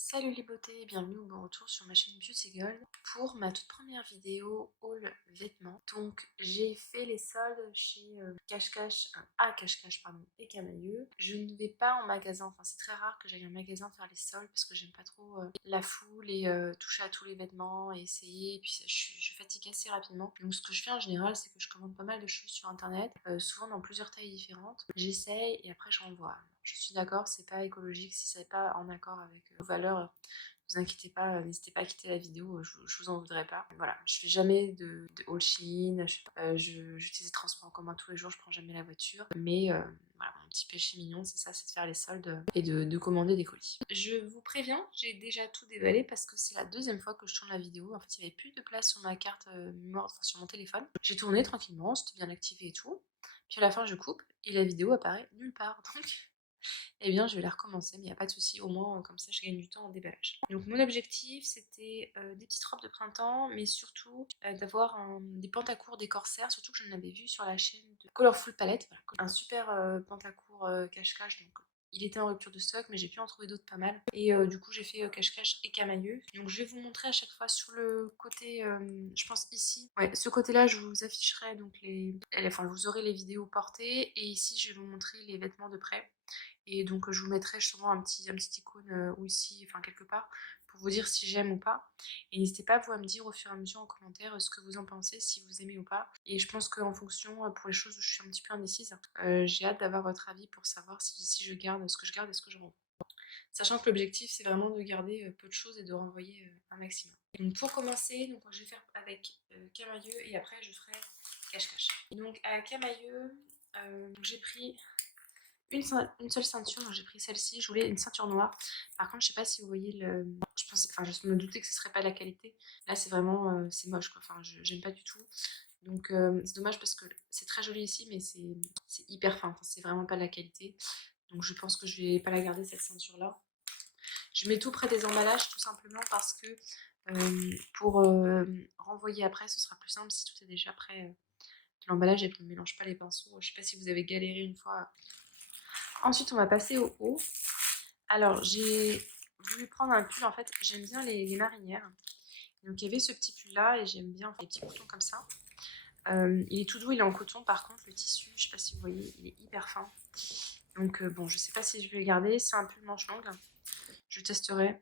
Salut les beautés, bienvenue au bon retour sur ma chaîne Beauty Gold pour ma toute première vidéo haul vêtements. Donc j'ai fait les soldes chez Cache-Cache, à Cache-Cache pardon, et Camaïeu. Je ne vais pas en magasin, enfin c'est très rare que j'aille en magasin faire les soldes parce que j'aime pas trop la foule et toucher à tous les vêtements et essayer. Et puis je fatigue assez rapidement. Donc ce que je fais en général c'est que je commande pas mal de choses sur internet, souvent dans plusieurs tailles différentes. J'essaye et après j'envoie. Je suis d'accord, c'est pas écologique si c'est pas en accord avec vos valeurs. Vous inquiétez pas, n'hésitez pas à quitter la vidéo, je vous en voudrais pas. Voilà, je fais jamais de haul Shein, j'utilise les transports en commun tous les jours, je prends jamais la voiture. Mais voilà, mon petit péché mignon, c'est ça, c'est de faire les soldes et de commander des colis. Je vous préviens, j'ai déjà tout déballé parce que c'est la deuxième fois que je tourne la vidéo. En fait, il n'y avait plus de place sur ma carte mémoire, enfin sur mon téléphone. J'ai tourné tranquillement, c'était bien activé et tout. Puis à la fin, je coupe et la vidéo apparaît nulle part. Donc eh bien je vais la recommencer, mais il n'y a pas de souci, au moins comme ça je gagne du temps en déballage. Donc mon objectif c'était des petites robes de printemps, mais surtout d'avoir des pantacours, des corsaires, surtout que j'en avais vu sur la chaîne de Colorful Palette, voilà. Un super pantacourt cache-cache, donc il était en rupture de stock, mais j'ai pu en trouver d'autres pas mal. Et du coup j'ai fait cache-cache et camailleux. Donc je vais vous montrer à chaque fois sur le côté, je pense ici, ouais, ce côté-là je vous afficherai donc enfin vous aurez les vidéos portées, et ici je vais vous montrer les vêtements de près. Et donc je vous mettrai sûrement un petit icône ou ici, enfin quelque part, pour vous dire si j'aime ou pas. Et n'hésitez pas vous à me dire au fur et à mesure en commentaire ce que vous en pensez, si vous aimez ou pas. Et je pense qu'en fonction, pour les choses où je suis un petit peu indécise, j'ai hâte d'avoir votre avis pour savoir si je garde ce que je garde et ce que je renvoie. Sachant que l'objectif c'est vraiment de garder peu de choses et de renvoyer un maximum. Donc pour commencer, donc, je vais faire avec Camailleux et après je ferai cache-cache. Donc à Camailleux, j'ai pris une seule ceinture, donc j'ai pris celle-ci. Je voulais une ceinture noire. Par contre, je sais pas si vous voyez le. Je me doutais que ce serait pas la qualité. Là, c'est vraiment, c'est moche quoi. Enfin, j'aime pas du tout. Donc, c'est dommage parce que c'est très joli ici, mais c'est hyper fin. Enfin, c'est vraiment pas de la qualité. Donc, je pense que je vais pas la garder cette ceinture-là. Je mets tout près des emballages, tout simplement parce que pour renvoyer après, ce sera plus simple si tout est déjà prêt de l'emballage et qu'on ne mélange pas les pinceaux. Je sais pas si vous avez galéré une fois. Ensuite, on va passer au haut. Alors, j'ai voulu prendre un pull. En fait, j'aime bien les marinières. Donc, il y avait ce petit pull-là et j'aime bien les petits boutons comme ça. Il est tout doux, il est en coton. Par contre, le tissu, je sais pas si vous voyez, il est hyper fin. Donc, bon, je sais pas si je vais le garder. C'est un pull manche longue. Je testerai.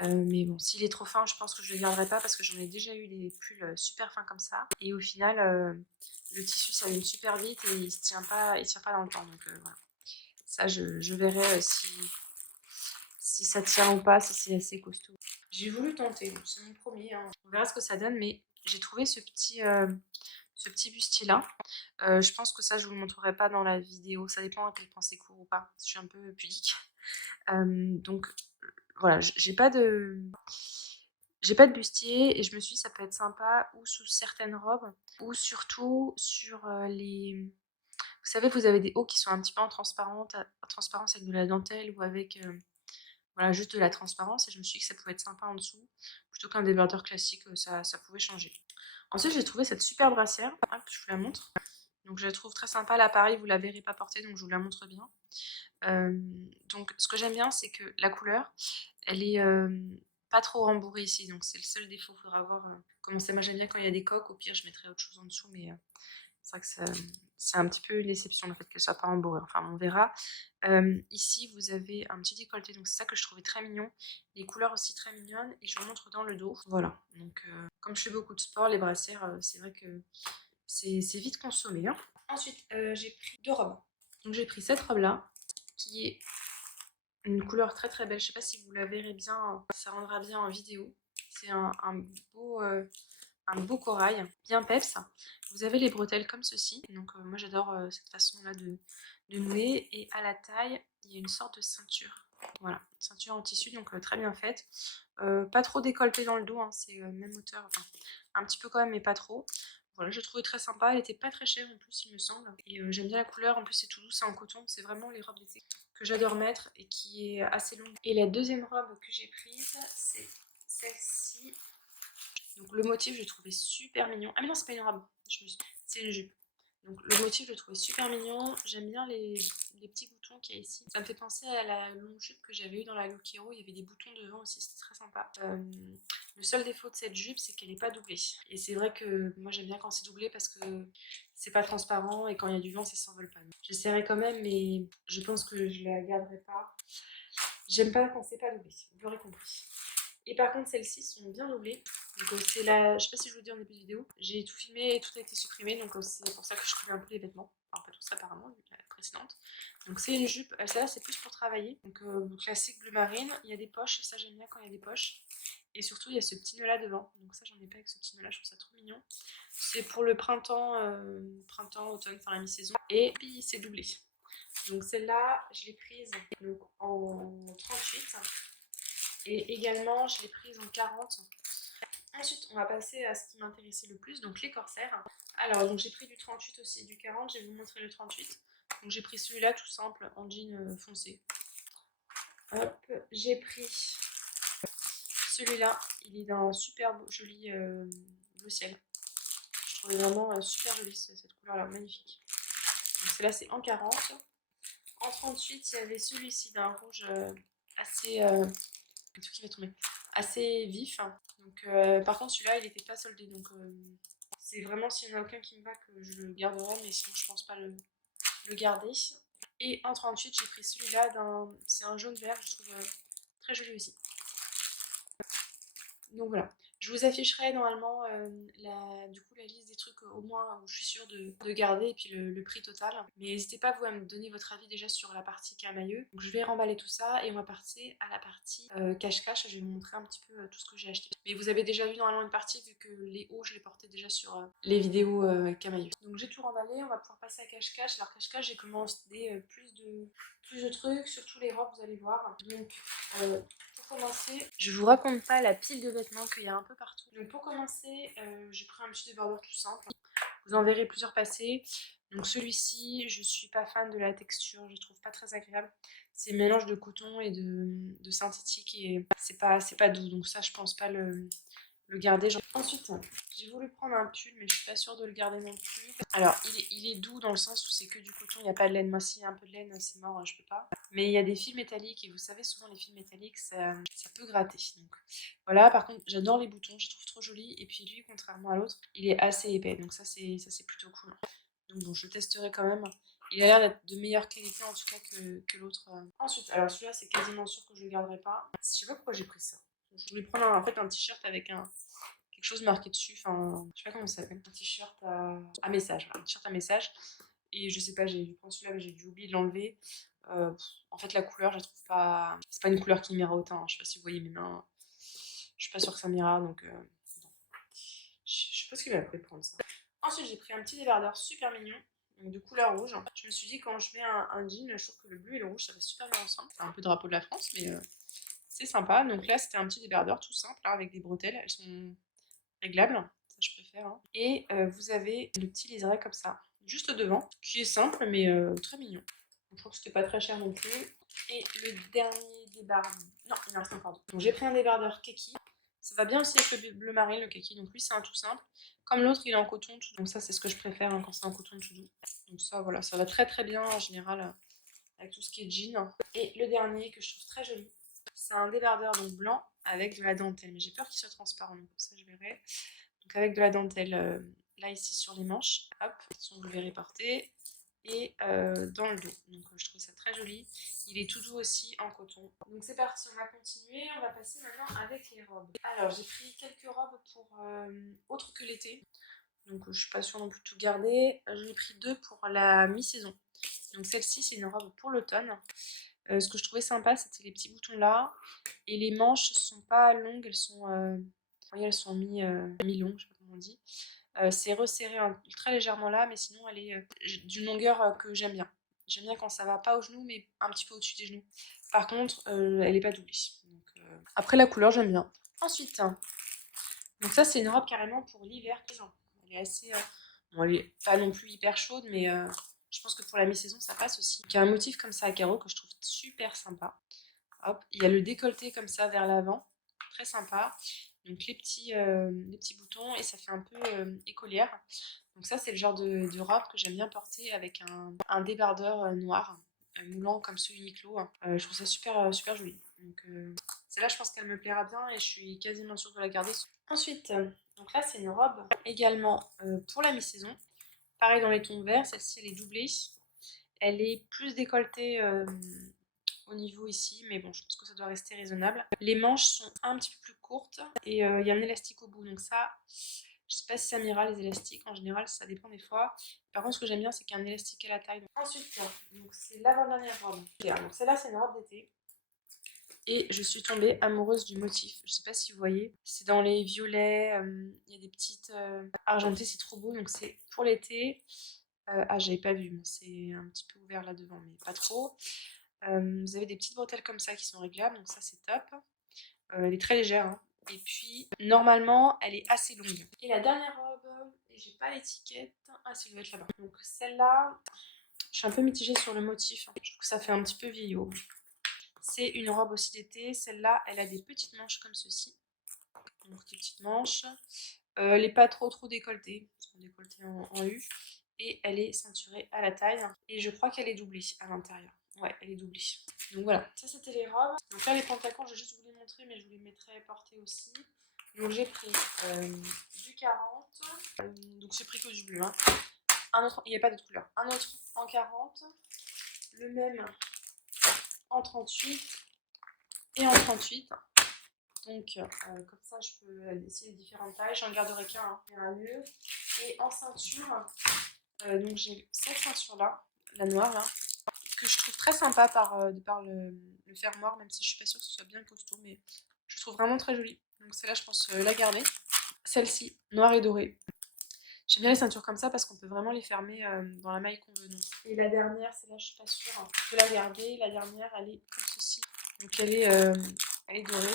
Mais bon, s'il est trop fin, je pense que je ne le garderai pas parce que j'en ai déjà eu des pulls super fins comme ça. Et au final, le tissu s'abîme super vite et il tient pas dans le temps. Donc, voilà. Ça, je verrai si ça tient ou pas, si c'est assez costaud. J'ai voulu tenter, c'est mon premier, hein. On verra ce que ça donne, mais j'ai trouvé ce petit bustier là. Je pense que ça, je vous le montrerai pas dans la vidéo, ça dépend à quel point c'est court ou pas. Je suis un peu pudique. Donc voilà, j'ai pas de bustier et je me suis dit ça peut être sympa ou sous certaines robes ou surtout sur les. Vous savez, vous avez des hauts qui sont un petit peu en transparence avec de la dentelle ou avec voilà, juste de la transparence, et je me suis dit que ça pouvait être sympa en dessous, plutôt qu'un débardeur classique, ça pouvait changer. Ensuite, j'ai trouvé cette super brassière, hop, je vous la montre. Donc je la trouve très sympa, là pareil, vous la verrez pas portée, donc je vous la montre bien. Donc ce que j'aime bien, c'est que la couleur, elle est pas trop rembourrée ici, donc c'est le seul défaut, il faudra voir comment c'est. Moi j'aime bien quand il y a des coques, au pire je mettrai autre chose en dessous, mais c'est vrai que c'est un petit peu une déception le fait qu'elle soit pas rembourrée, enfin on verra. Ici vous avez un petit décolleté, donc c'est ça que je trouvais très mignon. Les couleurs aussi très mignonnes, et je vous montre dans le dos. Voilà, donc comme je fais beaucoup de sport, les brassières, c'est vrai que c'est vite consommé, hein. Ensuite, j'ai pris deux robes. Donc j'ai pris cette robe-là, qui est une couleur très très belle. Je sais pas si vous la verrez bien, ça rendra bien en vidéo. C'est un beau corail, bien peps. Vous avez les bretelles comme ceci. Donc moi j'adore cette façon-là de nouer. Et à la taille, il y a une sorte de ceinture. Voilà, ceinture en tissu, donc très bien faite. Pas trop décolletée dans le dos, hein, c'est même hauteur, enfin, un petit peu quand même, mais pas trop. Voilà, je l'ai trouvée très sympa. Elle était pas très chère en plus, il me semble. Et j'aime bien la couleur. En plus, c'est tout doux, c'est en coton. C'est vraiment les robes d'été que j'adore mettre et qui est assez longue. Et la deuxième robe que j'ai prise, c'est celle-ci. Donc le motif, je l'ai trouvé super mignon. Ah mais non, c'est pas une robe, c'est une jupe. Donc le motif, je le trouvais super mignon. J'aime bien les petits boutons qu'il y a ici. Ça me fait penser à la longue jupe que j'avais eue dans la Look Hero. Il y avait des boutons devant aussi, c'était très sympa. Le seul défaut de cette jupe, c'est qu'elle n'est pas doublée. Et c'est vrai que moi j'aime bien quand c'est doublé parce que c'est pas transparent et quand il y a du vent, ça s'envole pas. J'essaierai quand même, mais je pense que je la garderai pas. J'aime pas quand c'est pas doublé, vous l'aurez compris. Et par contre, celles-ci sont bien doublées. Donc c'est la... Je sais pas si je vous le dis en début de vidéo. J'ai tout filmé et tout a été supprimé. Donc c'est pour ça que je trouve un peu les vêtements. Enfin, pas tous apparemment, vu la précédente. Donc c'est une jupe. Celle-là, c'est plus pour travailler. Donc classique bleu marine. Il y a des poches. Ça, j'aime bien quand il y a des poches. Et surtout, il y a ce petit nœud-là devant. Donc ça, j'en ai pas avec ce petit nœud-là. Je trouve ça trop mignon. C'est pour le printemps, automne, enfin la mi-saison. Et puis, c'est doublé. Donc celle-là, je l'ai prise donc, en 38. Et également, je l'ai prise en 40. Ensuite, on va passer à ce qui m'intéressait le plus, donc les corsaires. Alors, donc j'ai pris du 38 aussi et du 40. Je vais vous montrer le 38. Donc j'ai pris celui-là tout simple en jean foncé. Hop, j'ai pris celui-là. Il est d'un super joli bleu ciel. Je trouvais vraiment super jolie cette couleur-là, magnifique. Donc celle-là, c'est en 40. En 38, il y avait celui-ci d'un rouge assez... tout qui va tomber. Assez vif. Donc, par contre, celui-là, il n'était pas soldé. Donc, c'est vraiment s'il n'y en a aucun qui me va que je le garderai. Mais sinon, je pense pas le garder. Et en 38, j'ai pris celui-là. C'est un jaune vert. Je trouve très joli aussi. Donc voilà. Je vous afficherai normalement du coup, la liste des trucs au moins où je suis sûre de garder et puis le prix total. Mais n'hésitez pas vous à me donner votre avis déjà sur la partie camailleux. Donc je vais remballer tout ça et on va passer à la partie cache-cache. Je vais vous montrer un petit peu tout ce que j'ai acheté. Mais vous avez déjà vu normalement une partie vu que les hauts je les portais déjà sur les vidéos camailleux. Donc j'ai tout remballé, on va pouvoir passer à cache-cache. Alors cache-cache j'ai commandé plus de trucs, surtout les robes vous allez voir. Donc pour commencer, je vous raconte pas la pile de vêtements qu'il y a un peu partout. Donc pour commencer, j'ai pris un petit débardeur tout simple. Vous en verrez plusieurs passer. Donc celui-ci, je suis pas fan de la texture, je trouve pas très agréable. C'est un mélange de coton et de synthétique et c'est pas doux. Donc ça, je pense pas le garder. Ensuite, j'ai voulu prendre un pull, mais je suis pas sûre de le garder non plus. Alors, il est doux dans le sens où c'est que du coton, il n'y a pas de laine. Moi, s'il y a un peu de laine, c'est mort, je peux pas. Mais il y a des fils métalliques, et vous savez, souvent les fils métalliques, ça peut gratter. Donc voilà, par contre, j'adore les boutons, je les trouve trop jolis. Et puis lui, contrairement à l'autre, il est assez épais. Donc ça, c'est plutôt cool. Donc bon, je le testerai quand même. Il a l'air d'être de meilleure qualité en tout cas que l'autre. Ensuite, alors celui-là, c'est quasiment sûr que je le garderai pas. Je sais pas pourquoi j'ai pris ça. Je voulais prendre en fait un t-shirt avec quelque chose marqué dessus. Enfin, je sais pas comment ça s'appelle. Un t-shirt à message. Voilà, un t-shirt à message. Et je sais pas, j'ai dû prendre celui-là, mais j'ai dû oublier de l'enlever. En fait, la couleur, je la trouve pas. C'est pas une couleur qui m'ira autant. Hein. Je sais pas si vous voyez mes mains. Je suis pas sûre que ça m'ira, donc. Je sais pas ce qu'il m'a pris de prendre ça. Ensuite, j'ai pris un petit débardeur super mignon, donc de couleur rouge. Je me suis dit, quand je mets un jean, je trouve que le bleu et le rouge, ça va super bien ensemble. C'est un peu drapeau de la France, mais c'est sympa. Donc là, c'était un petit débardeur tout simple, hein, avec des bretelles. Elles sont réglables, ça je préfère. Hein. Et vous avez le petit liseré comme ça, juste devant, qui est simple, mais très mignon. Donc, je crois que c'était pas très cher non plus. Et le dernier débardeur... Non, il y en a un, pardon. Donc j'ai pris un débardeur kaki. Ça va bien aussi avec le bleu marine, le kaki. Donc lui, c'est un tout simple. Comme l'autre, il est en coton tout doux. Donc ça, c'est ce que je préfère hein, quand c'est en coton tout doux. Donc ça, voilà, ça va très très bien en général avec tout ce qui est jean. Et le dernier que je trouve très joli, c'est un débardeur donc blanc avec de la dentelle. Mais j'ai peur qu'il soit transparent, donc comme ça je verrai. Donc avec de la dentelle là ici sur les manches. Hop, vous le verrez porter. Et dans le dos. Donc je trouve ça très joli. Il est tout doux aussi en coton. Donc c'est parti, on va continuer. On va passer maintenant avec les robes. Alors j'ai pris quelques robes pour autre que l'été. Donc je suis pas sûre non plus de tout garder. J'en ai pris deux pour la mi-saison. Donc celle-ci c'est une robe pour l'automne. Ce que je trouvais sympa c'était les petits boutons là. Et les manches sont pas longues, elles sont, elles sont mi-longues, je sais pas comment on dit. C'est resserré très légèrement là, mais sinon elle est d'une longueur que j'aime bien. J'aime bien quand ça va pas aux genoux, mais un petit peu au-dessus des genoux. Par contre, elle est pas doublée. Donc, après la couleur, j'aime bien. Ensuite, donc ça c'est une robe carrément pour l'hiver. Elle est assez, bon, elle est pas non plus hyper chaude, mais je pense que pour la mi-saison ça passe aussi. Il y a un motif comme ça à carreaux que je trouve super sympa. Hop, il y a le décolleté comme ça vers l'avant. très sympa. Donc les petits boutons et ça fait un peu écolière. Donc ça c'est le genre de robe que j'aime bien porter avec un débardeur noir, moulant comme ceux Uniqlo. Je trouve ça super joli. Donc celle-là je pense qu'elle me plaira bien et je suis quasiment sûre de la garder. Ensuite, donc là c'est une robe également pour la mi-saison. Pareil dans les tons verts, celle-ci elle est doublée. Elle est plus décolletée au niveau ici, mais bon, je pense que ça doit rester raisonnable. Les manches sont un petit peu plus courtes et il y a un élastique au bout, donc ça, je sais pas si ça m'ira les élastiques, en général ça dépend des fois. Par contre, ce que j'aime bien, c'est qu'il y a un élastique à la taille. Ensuite, donc c'est l'avant-dernière robe. Donc celle-là, c'est une robe d'été. Et je suis tombée amoureuse du motif. Je sais pas si vous voyez. C'est dans les violets, il y a des petites argentées, c'est trop beau. Donc c'est pour l'été. Ah, j'avais pas vu, bon, c'est un petit peu ouvert là devant, mais pas trop. Vous avez des petites bretelles comme ça qui sont réglables, donc ça c'est top. Elle est très légère, hein. Et puis normalement elle est assez longue. Et la dernière robe, et j'ai pas l'étiquette, ah si, elle doit être là-bas. Donc celle-là, je suis un peu mitigée sur le motif, hein. Je trouve que ça fait un petit peu vieillot. C'est une robe aussi d'été, celle-là elle a des petites manches comme ceci. Donc des petites manches. Elle est pas trop décolletée, elles sont décolletées en U. Et elle est ceinturée à la taille. Et je crois qu'elle est doublée à l'intérieur. Ouais, elle est doublée. Donc voilà, ça c'était les robes. Donc là les pantalons, je vais juste vous les montrer, mais je vous les mettrai portés aussi. Donc j'ai pris du 40. Donc j'ai pris que du bleu. Hein. Un autre, il n'y a pas d'autre couleur. Un autre en 40. Le même en 38. Et en 38. Donc comme ça je peux essayer les différentes tailles. J'en garderai qu'un, hein, ça ira mieux. Et en ceinture, donc j'ai cette ceinture là, la noire là, que je trouve très sympa de par le fermoir, même si je suis pas sûre que ce soit bien costaud, mais je trouve vraiment très jolie. Donc celle-là, je pense la garder. Celle-ci, noire et dorée. J'aime bien les ceintures comme ça parce qu'on peut vraiment les fermer dans la maille qu'on veut. Donc. Et la dernière, celle-là, je suis pas sûre. Je peux la garder. La dernière, elle est comme ceci. Donc elle est dorée.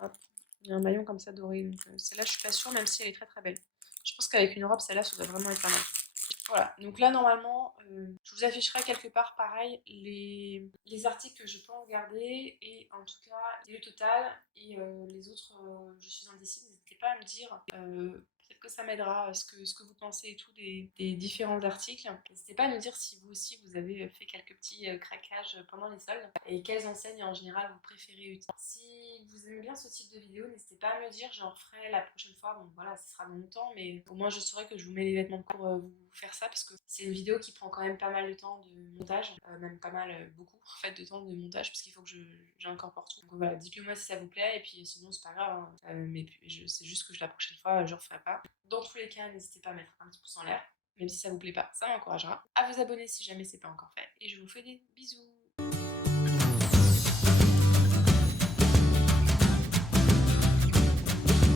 Hop. Il y a un maillon comme ça doré. Donc celle-là, je suis pas sûre, même si elle est très belle. Je pense qu'avec une robe, celle-là, ça doit vraiment être pas mal. Voilà, donc là normalement, je vous afficherai quelque part pareil les articles que je pense garder et en tout cas le total et les autres, je suis indécise, n'hésitez pas à me dire, peut-être que ça m'aidera ce que vous pensez et tout des différents articles. N'hésitez pas à me dire si vous aussi vous avez fait quelques petits craquages pendant les soldes et quelles enseignes en général vous préférez utiliser. Si vous aimez bien ce type de vidéo, n'hésitez pas à me le dire, j'en referai la prochaine fois. Bon voilà, ce sera dans longtemps, mais au moins je saurai que je vous mets les vêtements pour vous faire ça parce que c'est une vidéo qui prend quand même pas mal de temps de montage, même pas mal, beaucoup en fait de temps de montage parce qu'il faut que j'incorpore tout. Donc voilà, dites-le moi si ça vous plaît et puis sinon c'est pas grave, hein. Mais c'est juste que la prochaine fois je referai pas. Dans tous les cas, n'hésitez pas à mettre un petit pouce en l'air, même si ça vous plaît pas, ça m'encouragera. À vous abonner si jamais c'est pas encore fait et je vous fais des bisous.